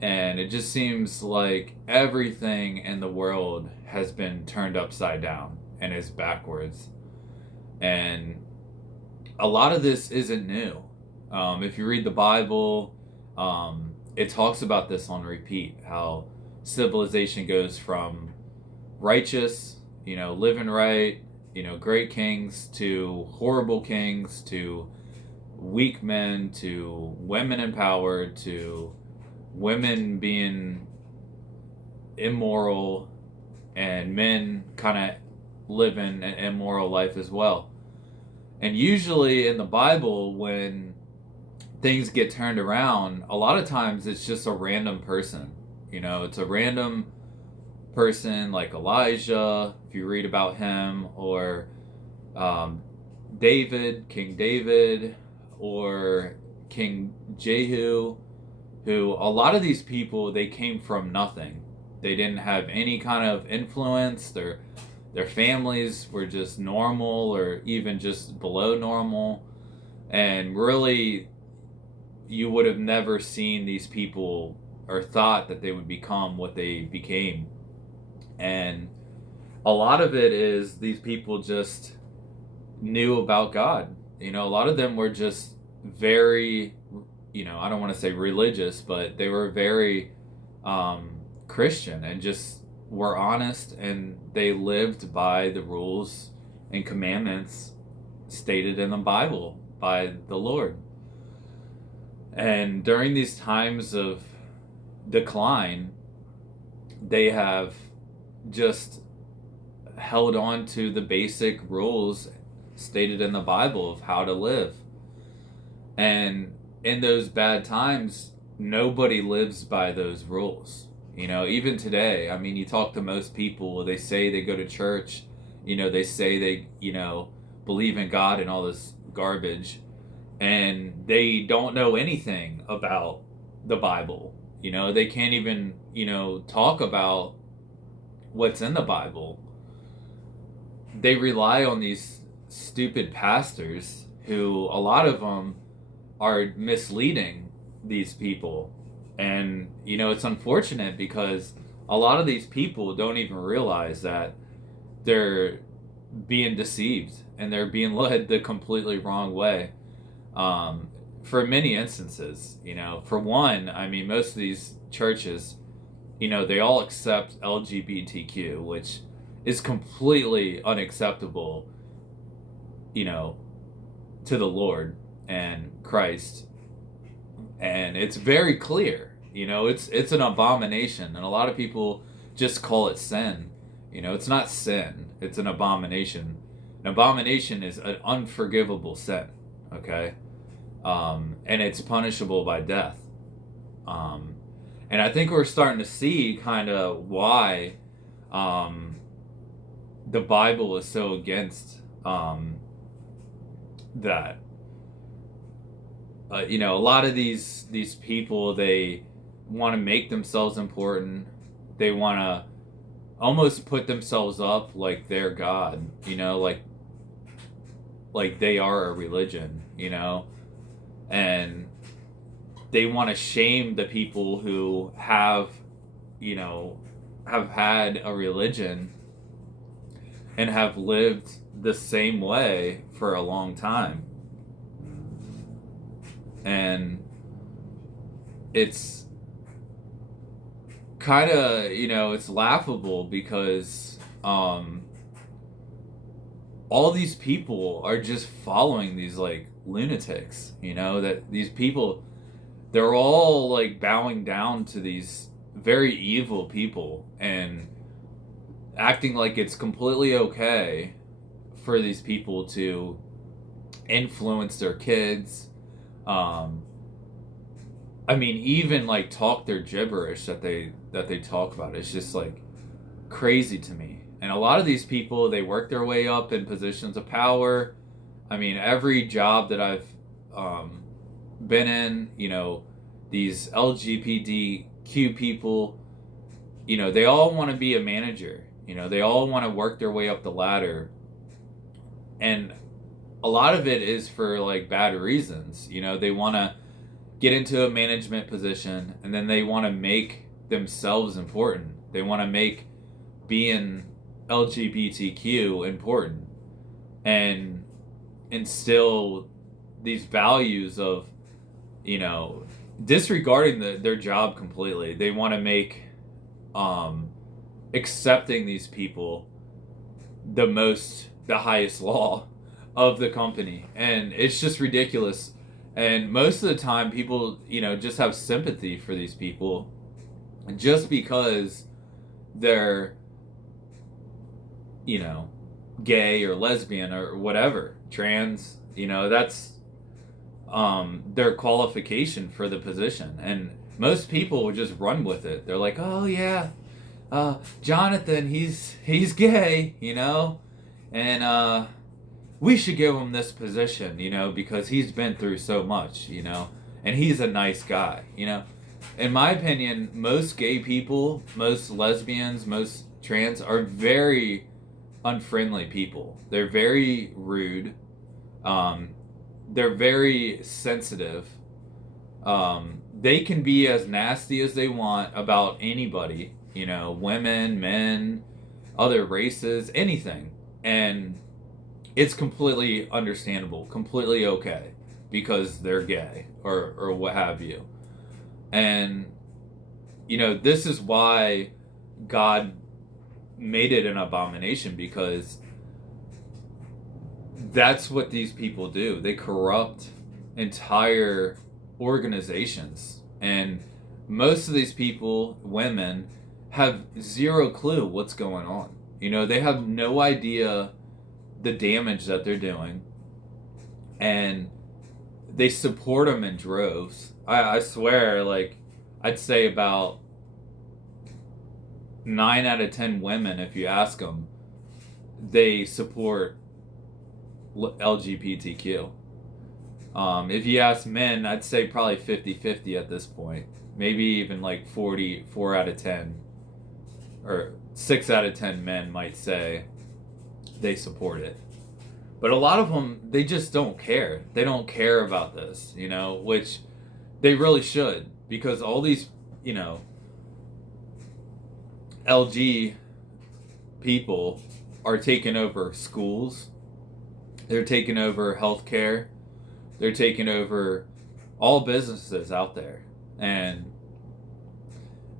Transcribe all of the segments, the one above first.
And it just seems like everything in the world has been turned upside down and is backwards. And a lot of this isn't new. If you read the Bible, it talks about this on repeat, how civilization goes from righteous, living right, great kings, to horrible kings, to weak men, to women in power, to women being immoral, and men kind of living an immoral life as well. And usually in the Bible, when things get turned around, a lot of times it's just a random person. It's a random person like Elijah, if you read about him, or um, King David, or King Jehu, who a lot of these people, they came from nothing. They didn't have any kind of influence. Their families were just normal or even just below normal. And really, you would have never seen these people or thought that they would become what they became. And a lot of it is these people just knew about God. A lot of them were just very, I don't want to say religious, but they were very Christian and just were honest, and they lived by the rules and commandments stated in the Bible by the Lord. And during these times of decline, they have just held on to the basic rules stated in the Bible of how to live. And in those bad times, nobody lives by those rules. Even today, I mean, you talk to most people, they say they go to church, they say they, believe in God and all this garbage, and they don't know anything about the Bible. They can't even, talk about what's in the Bible. They rely on these stupid pastors who, a lot of them, are misleading these people. And, it's unfortunate because a lot of these people don't even realize that they're being deceived and they're being led the completely wrong way. For many instances, for one, I mean, most of these churches, they all accept LGBTQ, which is completely unacceptable, you know, to the Lord and Christ. And it's very clear, it's an abomination, and a lot of people just call it sin. It's not sin, it's an abomination. An abomination is an unforgivable sin, okay? And it's punishable by death. Um, and I think we're starting to see kind of why um, the Bible is so against that. A lot of these people, they want to make themselves important. They want to almost put themselves up like they're God. Like they are a religion. And they want to shame the people who you know, have had a religion and have lived the same way for a long time. And it's kind of, it's laughable because all these people are just following these like lunatics, that these people, they're all like bowing down to these very evil people and acting like it's completely okay for these people to influence their kids. um I mean, even like talk their gibberish that they talk about. It's just like crazy to me. And a lot of these people, they work their way up in positions of power. I mean, every job that I've um, been in, these LGBTQ people, they all want to be a manager. They all want to work their way up the ladder. And a lot of it is for like bad reasons. They want to get into a management position, and then they want to make themselves important. They want to make being LGBTQ important and instill these values of, disregarding their job completely. They want to make accepting these people the highest law of the company. And it's just ridiculous. And most of the time people, just have sympathy for these people just because they're, gay or lesbian or whatever, trans, that's their qualification for the position. And most people would just run with it. They're like, oh yeah, Jonathan, he's gay, and we should give him this position, because he's been through so much, and he's a nice guy, In my opinion, most gay people, most lesbians, most trans are very unfriendly people. They're very rude. They're very sensitive. They can be as nasty as they want about anybody, women, men, other races, anything. And it's completely understandable, completely okay, because they're gay or what have you. And, this is why God made it an abomination, because that's what these people do. They corrupt entire organizations. And most of these people, women, have zero clue what's going on. They have no idea the damage that they're doing. And they support them in droves. I swear, I'd say about 9 out of 10 women, if you ask them, they support LGBTQ. If you ask men, I'd say probably 50-50 at this point. Maybe even 4 out of 10 or 6 out of 10 men might say they support it. But a lot of them, they just don't care. They don't care about this, which they really should, because all these, LG people are taking over schools. They're taking over healthcare. They're taking over all businesses out there. And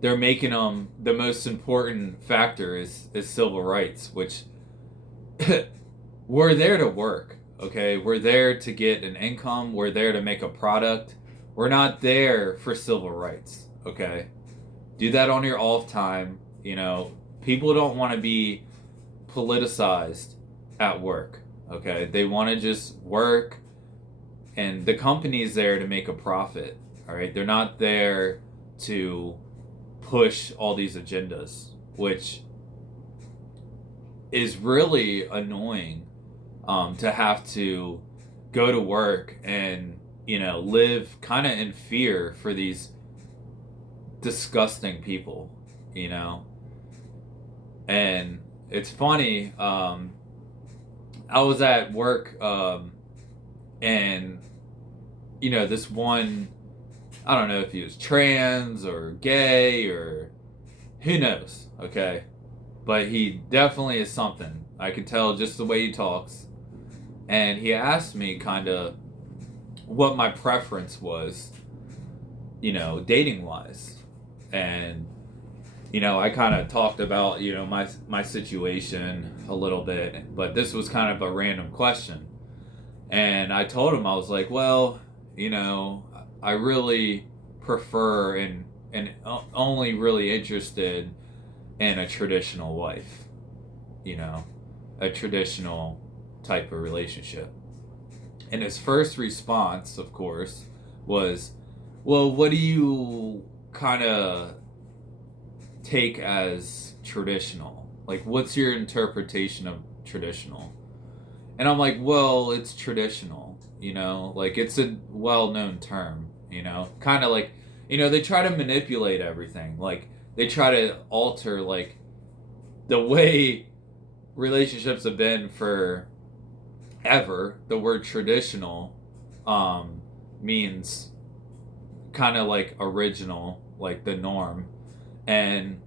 they're making them the most important factor is civil rights, which we're there to work, okay? We're there to get an income. We're there to make a product. We're not there for civil rights, okay? Do that on your off time. People don't want to be politicized at work, okay? They want to just work, and the company's there to make a profit, all right? They're not there to push all these agendas, which is really annoying, to have to go to work and, live kind of in fear for these disgusting people, And it's funny, I was at work, and, this one, I don't know if he was trans or gay or who knows, okay? But he definitely is something. I can tell just the way he talks. And he asked me kind of what my preference was, dating wise. And, I kind of talked about, my situation a little bit, but this was kind of a random question. And I told him, I was like, well, I really prefer and only really interested in a traditional wife, a traditional type of relationship. And his first response, of course, was, well, what do you kind of take as traditional? Like, what's your interpretation of traditional? And I'm like, well, it's traditional, it's a well-known term, kind of like, they try to manipulate everything. Like, they try to alter, the way relationships have been for ever. The word traditional means kind of like original, like the norm. And